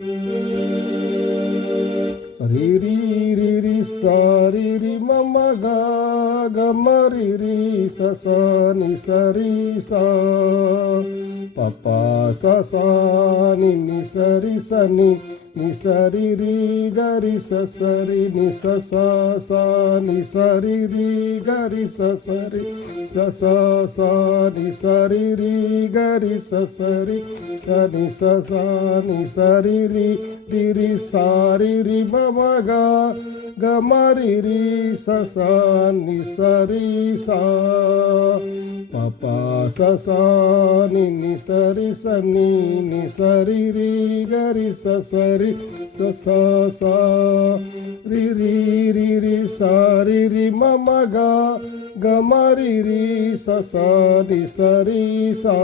రి రి రి రి సా రి రి మమ గా గ మ రి రి స స ని స రి సా ప ప స స ని ని స రి స ని ని స రి రి గ రి స స రి ని స స స ని స రి రి గ రి స స రి స స స ని స రి రి గ రి స స రి స ని స స ని స రి రి రి రి సా రి రి మ మ గ గ మ రి రి స స ని స రి సా ప ప స స ని ని స రి స ని ని స రి రి గ రి స స రి స స స రి రి రి రి సా రి రి మ మ గ గ మ రి రి స స ని స రి సా